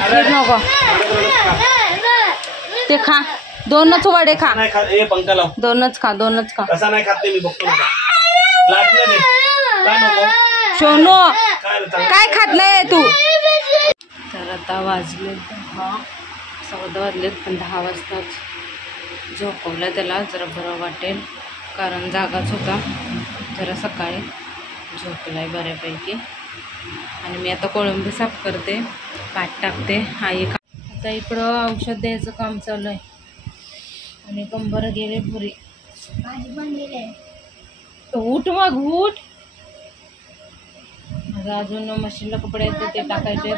नको ते खा, दोनच वडे खा, पंखा लाव, दोनच खा, दोनच खा. कसा नाही खाते मी बघतो ना. लाटणे दे काय नको सोनू, काय खात नाही तू. तर आता वाजले 10 वाजलेत, पण 10 वाजताच झोपवलं त्याला, जरा बरं वाटेल, कारण जागाच होता. जरा सकाळी झोपलाय बऱ्यापैकी. आणि मी आता कोळंबी साफ करते, पाट टाकते. आता इकडं औषध द्यायचं काम चालू आहे. आणि कंबर गेले पुरी. उठ मग उठ. माझं अजून मशीनला कपडे आहेत ते टाकायचे.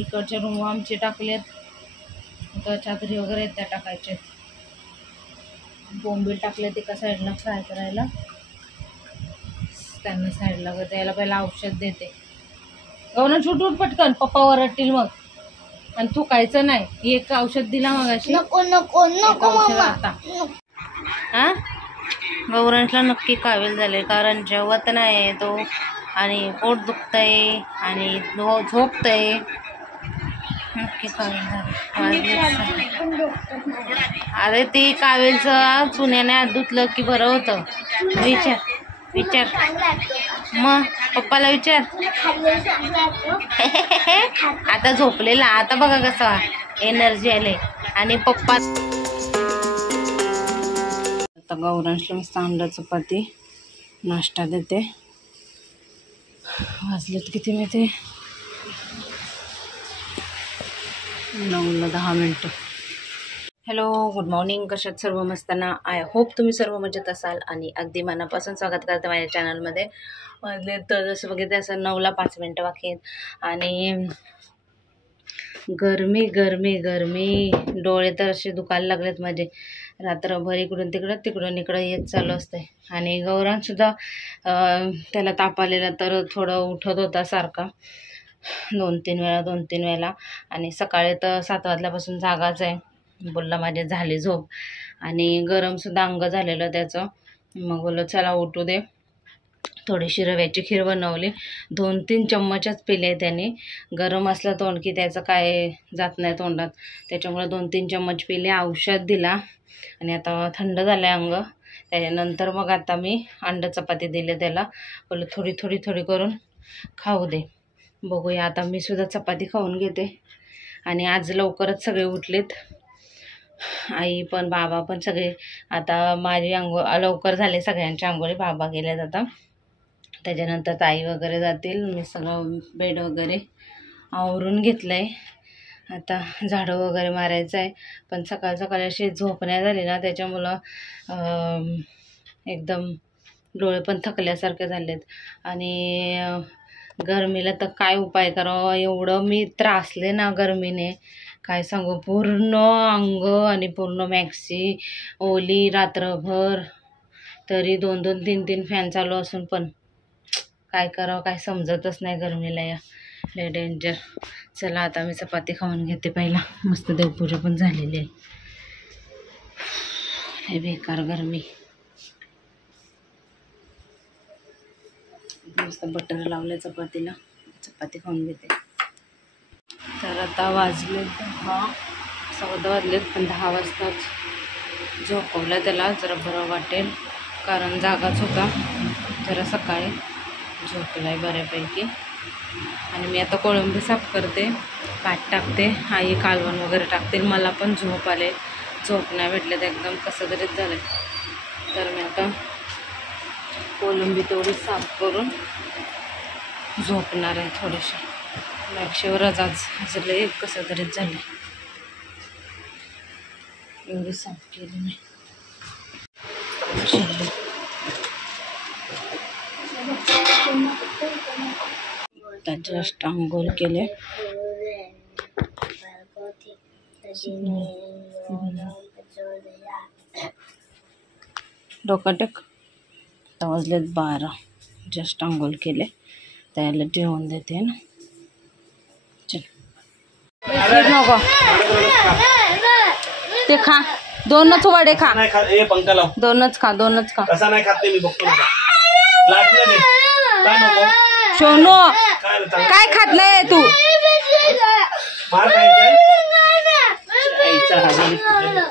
इकडचे रूम आमचे टाकलेत, तर चादरी वगैरे आहेत त्या टाकायचे. बोंबील टाकले एका साईडला फ्राय करायला, त्यांना साईडला द्यायला पहिला औषध देते. गौरव छूट उठ पटकन, पप्पा ओरडतील मग. आणि तू खायचं नाही. एक औषध दिला मग अशी, नको नको नको मम्मा. आता हा गौरांशला नक्की कावील झाले, कारण जेवत नाही तो आणि पोट दुखतंय आणि झोपतंय. नक्की कावील झाले. अरे ते कावीलचं चुन्याने हात धुतलं की बरं होतं. विचार विचार मग पप्पाला विचार. आता झोपलेला, आता बघा कसा एनर्जी आले. आणि पप्पा आता गौरांशला मस्त अंडा चपाती नाश्ता देते. वाजलेत किती माहिती, 9:10. Hello, good morning. कशात सर्व मस्ताना. आय होप तुम्ही सर्व मजेत असाल आणि अगदी मनापासून स्वागत करते माझ्या चॅनलमध्ये. वाजले तर जसं बघितलं असं 9:05 बाकी आहेत. आणि गरमी गरमी गरमी, डोळे तर असे दुखायला लागलेत माझे. रात्रभर इकडून तिकडं तिकडून इकडं येत चालू असते. आणि गौरांसुद्धा त्याला ताप आलेला, तर थोडं उठत होता सारखा, 2-3 वेळा. आणि सकाळी तर 7 वाजल्यापासून जागाच आहे. बोलला माझे झाली झोप. आणि गरमसुद्धा अंग झालेलं त्याचं. मग बोललो चला उठू दे. थोडीशी रव्याची खीर बनवली, 2-3 चम्मचच पिले त्याने. गरम असलं तोंड की त्याचं काय जात नाही तोंडात, त्याच्यामुळे 2-3 चम्मच पिले. औषध दिला आणि आता थंड झालं आहे अंग. त्याच्यानंतर मग आता मी अंडा चपाती दिले त्याला. बोललो थोडी थोडी थोडी करून खाऊ दे. बघूया आता मी सुद्धा चपाती खाऊन घेते. आणि आज लवकरच सगळे उठलेत, आई पण बाबा पण सगळे. आता माझी लवकर झाले सगळ्यांच्या आंघोळी. बाबा गेले आता, त्याच्यानंतर ताई वगैरे जातील. मी सगळं बेड वगैरे आवरून घेतलं आहे. आता झाडं वगैरे मारायचं आहे. पण सकाळ सकाळी अशी झोप नाही झाली ना, त्याच्यामुळं एकदम डोळे पण थकल्यासारखे झालेत. आणि गरमीला तर काय उपाय करावा, एवढं मी त्रासले ना गरमीने, काय सांगू. पूर्ण अंग आणि पूर्ण मॅक्सी ओली रात्रभर. तरी 2-2, 3-3 फॅन चालू असून पण काय करावं काय समजतच नाही गरमीला. या लय डेंजर. चला आता मी चपाती खाऊन घेते पहिला. मस्त देवपूजा पण झालेली आहे. हे बेकार गरमी. मस्त बटर लावलं चपातीला. चपाती खाऊन घेते. तर आता वाजले 10 वाजलेत, पण 10 वाजताच झोपवलं त्याला, जरा बरं वाटेल, कारण जागाच होता. जरा सकाळी झोपलाय बऱ्यापैकी. आणि मी आता कोळंबी साफ करते, पाट टाकते. आई कालवण वगैरे टाकतील. मला पण झोप आले, झोप नाही भेटले तर एकदम कसं तरीच झालं. तर मी आता कोळंबी तेवढी साफ करून झोपणार आहे थोडीशी. लक्षवरच आज लय कसं तरीच झालं. एवढी साफ केली मी. जस्ट आंघोळ केले. डोकं टेक. आता वाजलेत 12. जस्ट आंघोळ केले, त्याला जेवण देते ना. चल नको ते खा, दोनच वडे खा, पंखा लाव, दोनच खा, दोनच खा. कसा नाही खाते मी बघतो ना. लाटणे दे काय नको सोनू, काय खात नाही तू. मार खायचाय आईचा हागणी फुटलेला.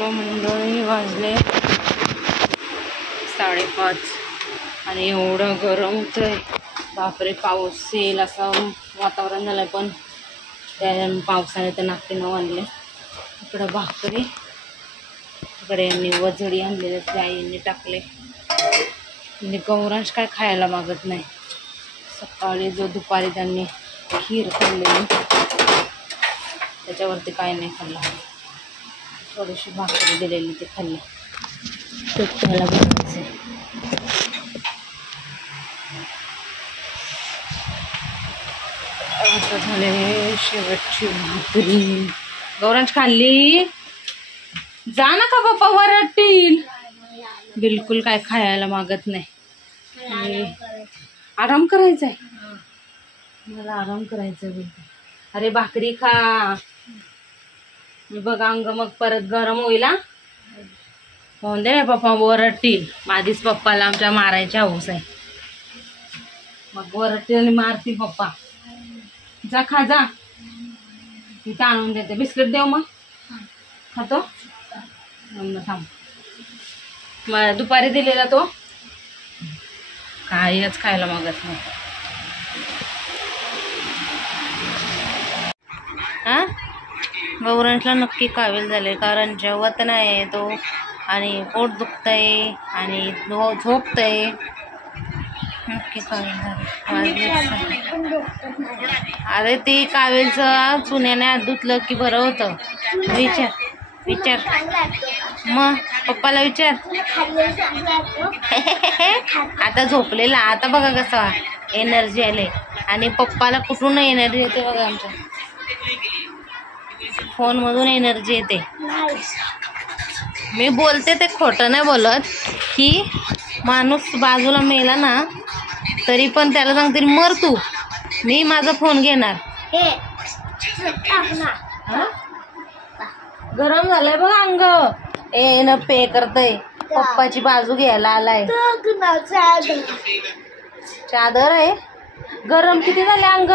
मंडळी वाजले 5:30 आणि एवढं गरम होतंय बापरे. पाऊस येईल असं वातावरण झालंय पण त्या पावसाने तर नाके न आणले. इकडं भाकरी, इकडे यांनी वजडी आणलेले ते आईंनी टाकले. म्हणजे गौरांश काय खायला मागत नाही. सकाळी जो दुपारी त्यांनी खीर खाल्लेली त्याच्यावरती काय नाही खाल्लं. थोडीशी भाकरी दिलेली ते खाल्ली. तूप त्याला बनवायचं. आता झाले शेवटची भाकरी. गौरांश खाल्ली. जा ना का बाप्पा वरटील. बिलकुल काय खायला मागत नाही. आराम करायचा आहे. मला आराम करायचा आहे बिलकुल. अरे भाकरी खा. बघ अंग मग परत गरम होईल. होऊन दे पप्पा वरटील. आधीच पप्पाला आमच्या मारायची हौस आहे. मग वरटील आणि मारतील पप्पा. जा खा जा. तिथं आणून देते. बिस्किट देऊ मग खातो. थांब. मग दुपारी दिलेला तो काहीच खायला मागत नाही. हा गौरांशला नक्की कावील झाले कारण जेवत नाही तो आणि पोट दुखतंय आणि झोपतंय. नक्की कावील झाले. अरे ती कावीलचं चुन्याने हात धुतलं की बरं होतं. विचार मग पप्पाला विचार. आता झोपलेला. आता बघा कसा एनर्जी आले आणि पप्पाला कुठून एनर्जी येते बघा. आमच्या फोन मधून एनर्जी येते. मी बोलते ते खोटं नाही बोलत की माणूस बाजूला मेला ना तरी पण त्याला सांगते मर तू, मी माझा फोन घेणार. गरम झालंय बघ अंग. ए न पे करतय. पप्पाची बाजू घ्यायला आलाय. चादर आहे. गरम किती झाले अंग.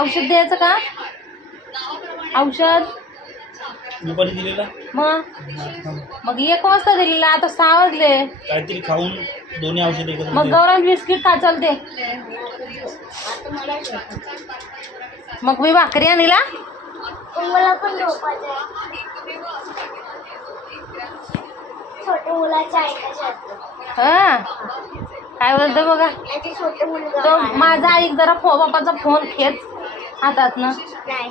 औषध द्यायचं का. औषध दुपारी दिलेला मग 1 वाजता दिलेला. आता 6 वाजले. काहीतरी खाऊन दोन्ही औषध एकत्र. मग गौरांश बिस्किट खा चालते. मग मी भाकरी आणला. मला पण झोपायचं. छोट्या मुलाच्या ऐकायचं. हा काय बोलतो बघा. छोटे मुलगा तो माझा ऐक जरा बापाचा फोन खेच हातात ना. नाही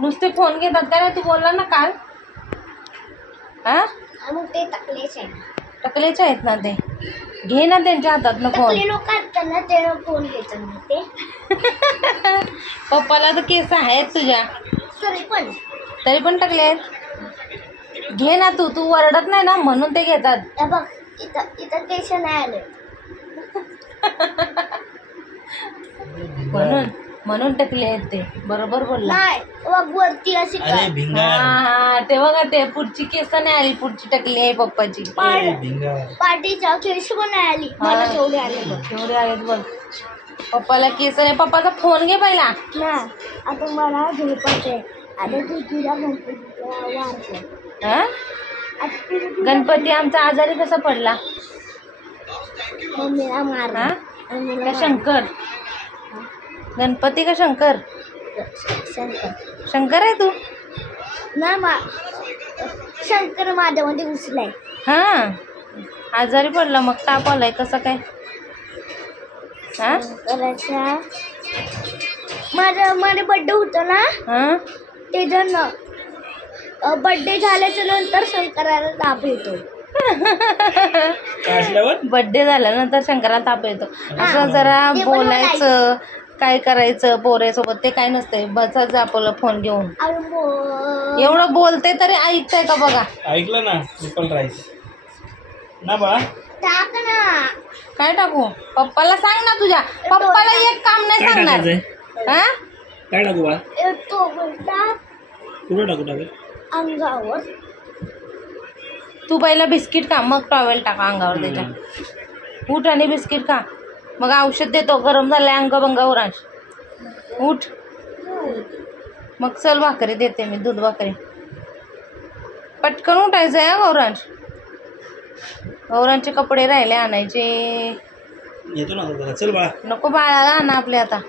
नुसते फोन घेतात का नाही. तू बोलला ना काल. हा मग ते टकलेच आहे. टकलेचे आहेत ना ते. घे ना त्यांच्या हातात ना फोन. टकले लोक असताना ते फोन घ्यायचं ना ते. पप्पाला तर केस आहेत तुझ्या तरी पण टकले आहेत. घे ना तू वरडत नाही ना म्हणून ते घेतात. बघ इथं केस नाही आले म्हणून टकले आहेत ते. बरोबर बोलला. नाही बघ वरती अशी हा ते बघा ते पुढची केस नाही आली. पुढची टकली आहे पप्पाची. पाठीच्या केस पण नाही आली. मला तेवढे आले बघ. तेवढे आहेत बघ. पप्पाला केस नाही. पप्पाचा फोन घे पहिला. ना आता मला झोपायचंय. आता तू तुझ्या गणपतीला वारतो. गणपती आमचा आजारी कसा पडला. मम्मीला मारला. का शंकर. गणपती का शंकर. शंकर आहे तू. ना शंकर माझ्यामध्ये घुसलाय. हा आजारी पडला मग ताप आलाय कसा काय. हा माझा बर्थडे होता ना. हा ते जण बर्थडे झाल्याच्या नंतर शंकराला ताप येतो. बर्थडे झाल्यानंतर शंकराला ताप येतो. असं जरा बोलायचं काय करायचं पोऱ्यासोबत ते काय नसतंय. बसायचं आपलं फोन घेऊन. एवढं बोलते तरी ऐकताय का बघा. ऐकलं ना ट्रिपल राईस ना बा. टाक ना. काय टाकू. पप्पाला सांग ना. तुझ्या पप्पाला एक काम नाही सांगणार. हा काय टाकू बा. कुठं टाकू अंगावर. तू पहिला बिस्किट खा मग टॉवेल टाका अंगावर त्याच्या. उठ आणि बिस्किट खा मग औषध देतो. गरम झालंय अंग बंगावर. उठ. मग चल भाकरी देते मी, दूध भाकरी. पटकन उठायचं आहे गौरांश. गौरांचे कपडे राहिले आणायचे. येतो ना जरा. चल बाळा. नको बाळाला आणा आपले आता.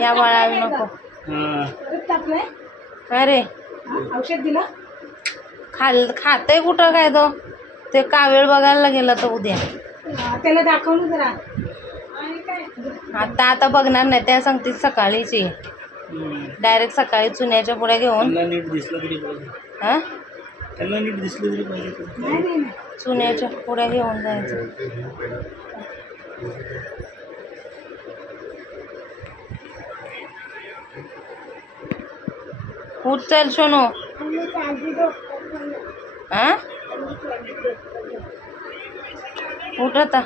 या बाळाला नको. अरे औषध दिलं खाते कुठं काय तो. ते कावेळ बघायला गेला तर उद्या. त्याला दाखवून जरा. आता बघणार नाही, त्या सांगते सकाळीच ये. डायरेक्ट सकाळी चुन्याच्या पुड्या घेऊन. नीट दिसलं तरी पाहिजे. हा त्यांना नीट दिसलं तरी पाहिजे. चुन्याच्या पुड्या घेऊन जायचं. उठ चल सोनू. हा उठ आता.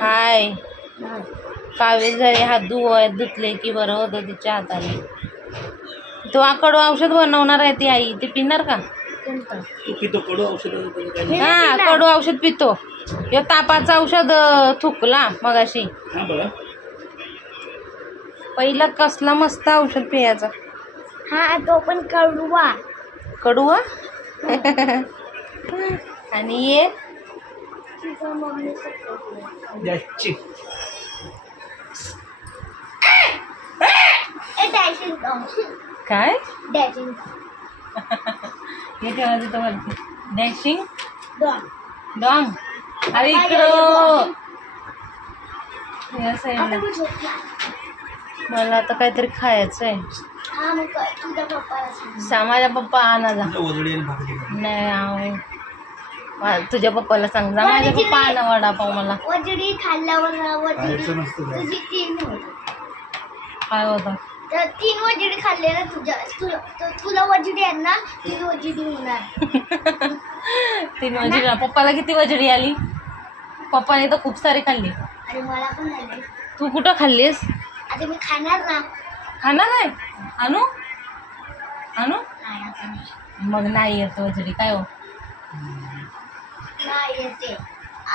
हाय कावेळ झाले. हात धुतले की बरं होतं तिच्या हाताने. तो कडू औषध बनवणार आहे ती आई. ते पिणार का? पितो कडू औषध. हा कडू औषध पितो. यो तापाचं औषध थुकला मगाशी. हा बघा. पहिला कसला मस्त औषध पियाचा. हा तो पण कडवा. कडू आणि ये द्यायची. काय डॅशिंग हे ठेवा तिथं वरती. Dashing dong. अरे इकडं या साईडला. मला आता काहीतरी खायचं आहे. माझ्या पप्पा आणा जा. नाही तुझ्या पप्पाला सांग जा. माझ्या पप्पा आणा वडापाव मला. वजडी खाल्ल्यावर काय होतं? 3 वजडी खाल्ले ना तुला वजडी आहे ना. 3 वजडी होणार. 3 वजडी. पप्पाला किती वजडी आली? पप्पाने तर खूप सारी खाल्ली. आणि मला पण आली. तू कुठं खाल्लीस? आता मी खाणार ना. खाणार आहे? आणू आणू. मग नाही येत वजडी. काय हो नाही येते.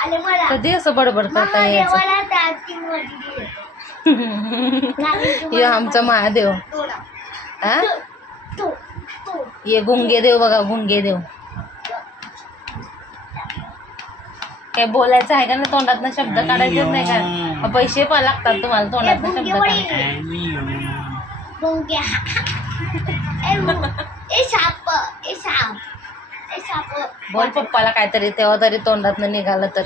आले मला कधी असं बडबड करता यायचं. मला 3 वजडी येते. ये आमचा महादेव. हा ये गुंगे देव बघा. गुंगे देव. काय बोलायचं आहे का ना? तोंडात ना शब्द काढायचे नाही का? पैसे पण लागतात तुम्हाला तोंडात ना शब्द काढायचे. बोल पप्पाला काहीतरी. तेव्हा तरी तोंडात न निघालं तर.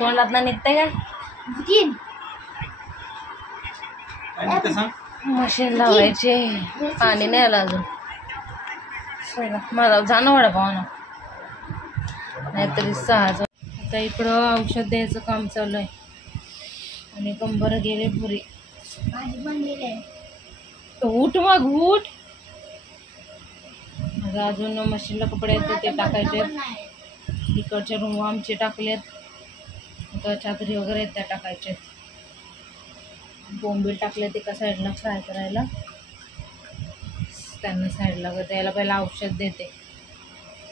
तोंडात ना निघतंय काय? मशीन लावायचे. पाणी नाही आलं अजून. मला जाणं वडापाव ना. नाहीतरी 6. आता इकडं औषध द्यायचं काम चालू आहे. आणि कंबर गेले पुरी. उठ मग उठ. माझं अजून मशीनला कपडे आहेत ते टाकायचे. इकडच्या रूम आमचे टाकलेत. आता चादरी वगैरे आहेत त्या टाकायच्या. बोंबील टाकलेत एका साईडला फ्राय करायला. त्यांना साईडला द्यायला पहिला औषध देते.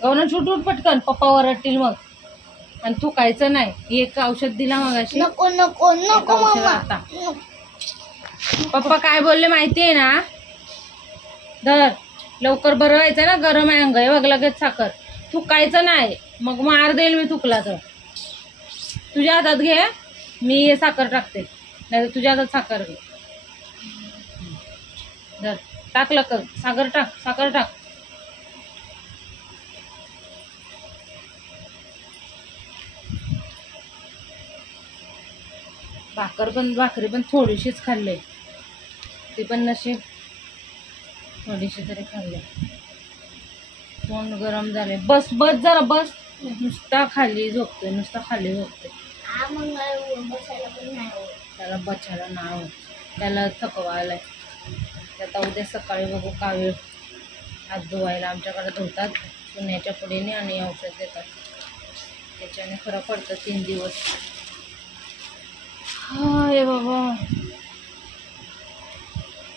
गौरव छूट उठ पटकन. पप्पा ओरडतील मग. आणि तू खायचं नाही. एक औषध दिला मग अशी. नको नको नको आता पप्पा काय बोलले माहिती आहे ना? धर लवकर बरं व्हायचं ना. गरम आहे अंग. बघ लगेच साखर. थुकायचं नाही. मग मार देईल मी थुकला तर. तुझ्या हातात घे. मी साखर टाकते. नाही तर तुझ्या हातात साखर घे. धर टाकलं कर. साखर टाक. साखर टाक. भाकरी पण थोडीशीच खाल्ले. ती पण नशीब थोडीशी तरी खाल्ले. तोंड गरम झाले. बस बस जरा बस. नुसता खाली झोपतोय. नुसता खाली झोपतोय. त्याला बचायला नाही होत. त्याला थकवा आलाय. आता उद्या सकाळी बघू. कावीळ हात धुवायला आमच्याकडे धुतात चुन्याच्या पुडीने आणि औषध देतात. त्याच्याने फरक पडतं 3 दिवस. हाय बाबा.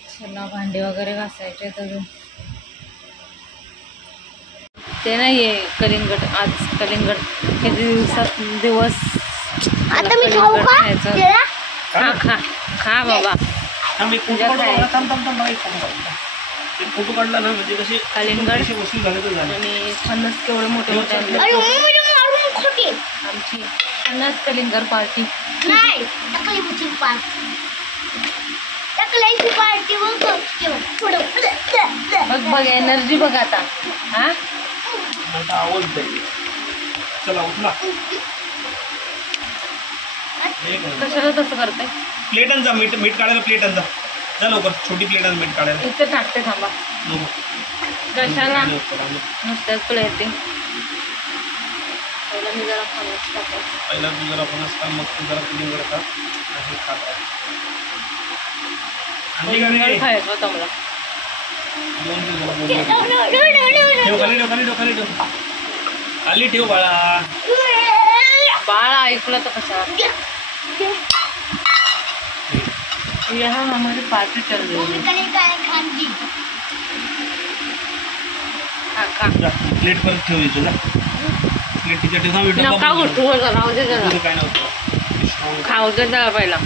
चला भांडे वगैरे घासायचे अजून. ते नाही आहे कलिंगड. आज कलिंगड किती दिवस आता मी खाऊ कलिंगड का खायचं. त्याला? खा खा खा बाबा. थांब एक फोटो काढला ना, थांब थांब थांब, एक फोटो काढला. एक फोटो काढला ना म्हणजे कसे कलिंगड पैसे वसूल झाले तर झाले. आणि फणस केवढे मोठे मोठे आणले. अरे मम्मी मारून खोटे आमची फणस कलिंगड पार्टी. नाही तकलीफची पार्टी. तकलीफची पार्टी बघ पुढं बघ बघ एनर्जी बघ आता. हा आता आवडतंय. चला उठला. कशाला तसं करते. प्लेट आण जा, मीठ मीठ काढायला प्लेट आण जा. जा लवकर, छोटी प्लेट आण मीठ काढायला. इथे टाकते थांबा. नको. कशाला नको. नुसत्याच प्लेटिंग. पहिला मी जरा फणस टाकते. पहिला तू जरा फणस खा, मग तू जरा कलिंगड खा. असे खात राहा. आणली का नाही? खायचं होतं मला. दोन तीन जरा बोलू. ठेव खाली, ठेव खाली, ठेव खाली, ठेव खाली ठेव बाळा. बाळा ऐकलं तर कसा. यहाँ हमारी पार्टी चल रही है. खा खा. जा प्लेट परत ठेव इथं जा. प्लेट तिथे ठेव. नका उठू जरा. राहू दे जरा. काय नव्हतं. खाऊ दे जरा पहिला.